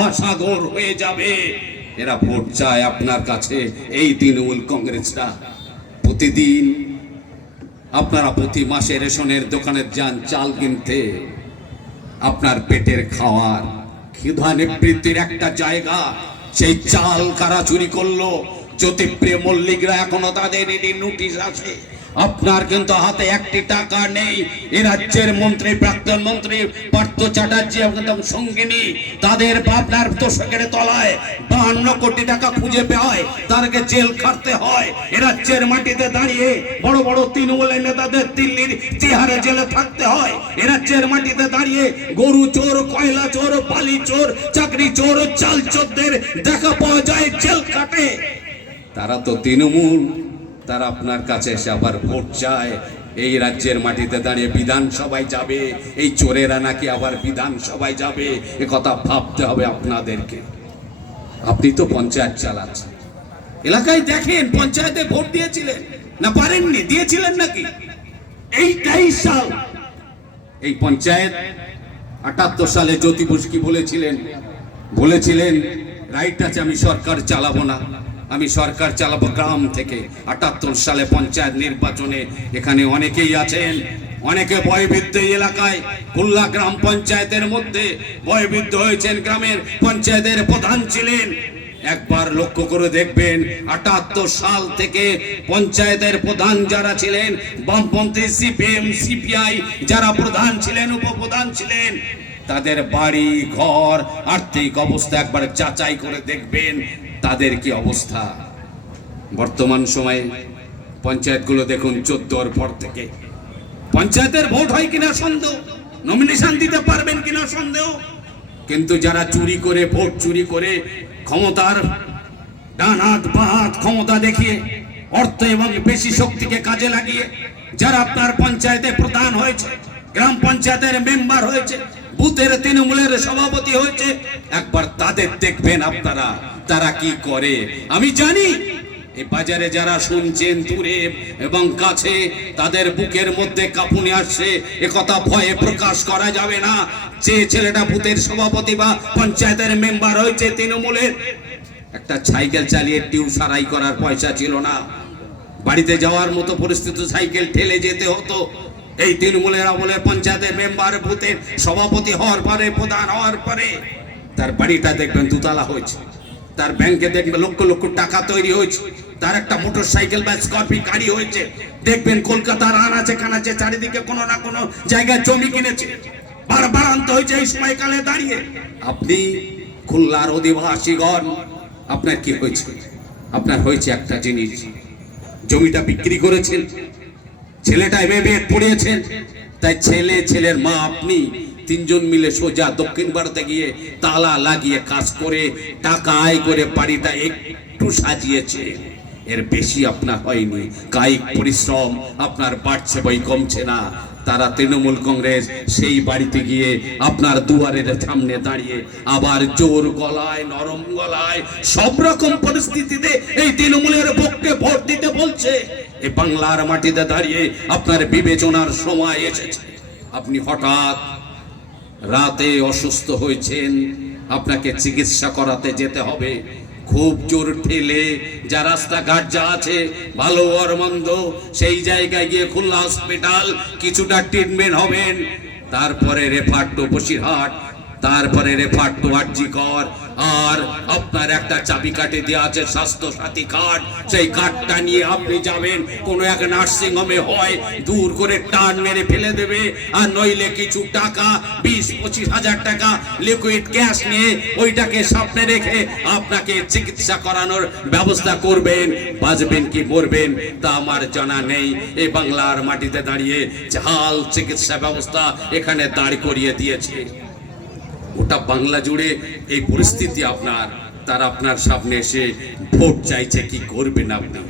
মহাসাগর হয়ে যাবে। এরা ভোট চায় আপনার কাছে। এই তৃণমূল কংগ্রেসটা প্রতিদিন আপনারা প্রতি মাসে রেশনের দোকানে যান চাল কিনতে, আপনার পেটের খাওয়ার ক্ষুধা নিবৃত্তির একটা জায়গা। সেই চাল কারা চুরি করলো? জ্যোতিপ্রিয় মল্লিকরা এখনো তাদের নোটিশ আছে। আপনার কিন্তু হাতে একটি টাকা নেই। এ রাজ্যের মন্ত্রী, প্রাক্তন মন্ত্রী পার্থ চ্যাটার্জি এবং সঙ্গিনী, তাদের আপনার তোষকের তলায় 52 কোটি টাকা খুঁজে পায়, তাদেরকে জেল খাটতে হয়। এ রাজ্যের মাটিতে দাঁড়িয়ে বড় বড় তৃণমূলের নেতাদের দিল্লির তিহারে জেলে থাকতে হয়। এ রাজ্যের মাটিতে দাঁড়িয়ে গরু চোর, কয়লা চোর, বালি চোর, চাকরি চোর, চাল চোরদের দেখা পাওয়া যায় জেল কাটে। তারা তো তৃণমূল, তারা আপনার কাছে এসে আবার ভোট চায়। এই রাজ্যের মাটিতে দাঁড়িয়ে বিধানসভায় যাবে, এই চোরেরা নাকি আবার বিধানসভায় যাবে। এ কথা ভাবতে হবে আপনাদেরকে। আপনি তো পঞ্চায়েত চালাচ্ছেন, এলাকায় দেখেন পঞ্চায়েতে ভোট দিয়েছিলেন না পারেননি? দিয়েছিলেন নাকি? এই 23 সাল এই পঞ্চায়েত 78 সালে জ্যোতি বসু কি বলেছিলেন রাইট আছে, আমি সরকার চালাবো না, আমি সরকার চালাবো গ্রাম থেকে। 78 সালে পঞ্চায়েত নির্বাচনে এখানে অনেকেই আছেন, অনেকে ভয়বিদ্ধ। এলাকায় কুল্লা গ্রাম পঞ্চায়েতের মধ্যে ভয়বিদ্ধ হয়েছেন। গ্রামের পঞ্চায়েতের প্রধান ছিলেন। একবার লক্ষ্য করে দেখবেন 78 সাল থেকে পঞ্চায়েতের প্রধান যারা ছিলেন, বামপন্থী, সিপিএম, সিপিআই যারা প্রধান ছিলেন, উপপ্রধান ছিলেন, তাদের বাড়ি ঘর আর্থিক অবস্থা একবার যাচাই করে দেখবেন তাদের কি অবস্থা। বর্তমান সময়ে পঞ্চায়েতগুলো দেখুন 14 পর থেকে পঞ্চায়েতের ভোট হয় কিনা সন্দেহ, নমিনেশন দিতে পারবেন কিনা সন্দেহ। কিন্তু যারা চুরি করে, ভোট চুরি করে, ক্ষমতার ডান হাত বাঁ হাত ক্ষমতা দেখিয়ে, অর্থ এবং বেশি শক্তিকে কাজে লাগিয়ে যারা আপনার পঞ্চায়েতে প্রধান হয়েছে, গ্রাম পঞ্চায়েতের মেম্বার হয়েছে, বুথের তৃণমূলের সভাপতি হয়েছে, একবার তাদের দেখবেন আপনারা তারা কি করে। আমি জানি এই বাজারে যারা শুনছেন দূরে এবং কাছে, তাদের বুকের মধ্যে কাঁপুনি আসছে। একথা ভয়ে প্রকাশ করা যাবে না। যে ছেলেটা বুথের সভাপতি বা পঞ্চায়েতের মেম্বার হয়েছে তৃণমূলের, একটা সাইকেল চালিয়ে টিউ সারাই করার পয়সা ছিল না, বাড়িতে যাওয়ার মতো পরিস্থিতি, সাইকেল ঠেলে যেতে হতো। এই তৃণমূলের আমলে পঞ্চায়েতের মেম্বার, বুথের সভাপতি হওয়ার পরে, প্রধান হওয়ার পরে তার বাড়িটা দেখবেন দুতলা হয়েছে, তার ব্যাংকে দেখবেন লক্ষ লক্ষ টাকা তৈরি হয়েছে, তার একটা মোটর সাইকেল বা স্করপিও গাড়ি হয়েছে। দেখবেন কলকাতার আনাচে কানাচে চারিদিকে কোনো না কোনো জায়গায় জমি কিনেছে, বারবার আনতে হয়েছে এই সময়কালে দাঁড়িয়ে। আপনি খুলনার অধিবাসীগণ, আপনার কি হয়েছে? আপনার হয়েছে একটা জিনিস, জমিটা বিক্রি করেছেন, ছেলেটা এমএ পড়িয়েছেন, তাই ছেলের মা আপনি তিনজন মিলে সোজা দক্ষিণ ভারতে গিয়ে তালা লাগিয়ে কাজ করে টাকা আয় করে বাড়িটা একটু সাজিয়েছে। এর বেশি আপনার হয়নি। কায়িক পরিশ্রম আপনার বাড়ছে বই কমছে না। তারা তৃণমূল কংগ্রেস সেই বাড়িতে গিয়ে আপনার দুয়ারের সামনে দাঁড়িয়ে আবার জোর গলায়, নরম গলায়, সব রকম পরিস্থিতিতে এই তৃণমূলের পক্ষে ভোট দিতে বলছে। এই বাংলার মাটিতে দাঁড়িয়ে আপনার বিবেচনার সময় এসেছে। আপনি হঠাৎ রাতে অসুস্থ হয়েছেন, আপনাকে চিকিৎসা করাতে যেতে হবে। খুব জোর ঠেলে যা রাস্তাঘাট যা আছে ভালো আর মন্দ, সেই জায়গায় গিয়ে খুলনা হসপিটাল কিছুটা ট্রিটমেন্ট হবেন, তারপরে রেফার টু বসিরহাট, তারপরে রেফার টু আরজিকর। আর আপনার একটা চাবি কাটে দেওয়া আছে স্বাস্থ্য সাথী কার্ড, সেই কার্ডটা নিয়ে আপনি যাবেন কোনো এক নার্সিং হোমে, হয় দূর করে টান মেরে ফেলে দেবে, আর নইলে কিছু টাকা 20-25 হাজার টাকা লিকুইড ক্যাশ নিয়ে ওইটাকে সামনে রেখে আপনাকে চিকিৎসা করানোর ব্যবস্থা করবেন। বাঁচবেন কি মরবেন তা আমার জানা নেই। এই বাংলার মাটিতে দাঁড়িয়ে জাল চিকিৎসা ব্যবস্থা এখানে দাঁড় করিয়ে দিয়েছে। গোটা বাংলা জুড়ে এই পরিস্থিতি আপনার, তারা আপনার সামনে এসে ভোট চাইছে, কি করবেন আপনি?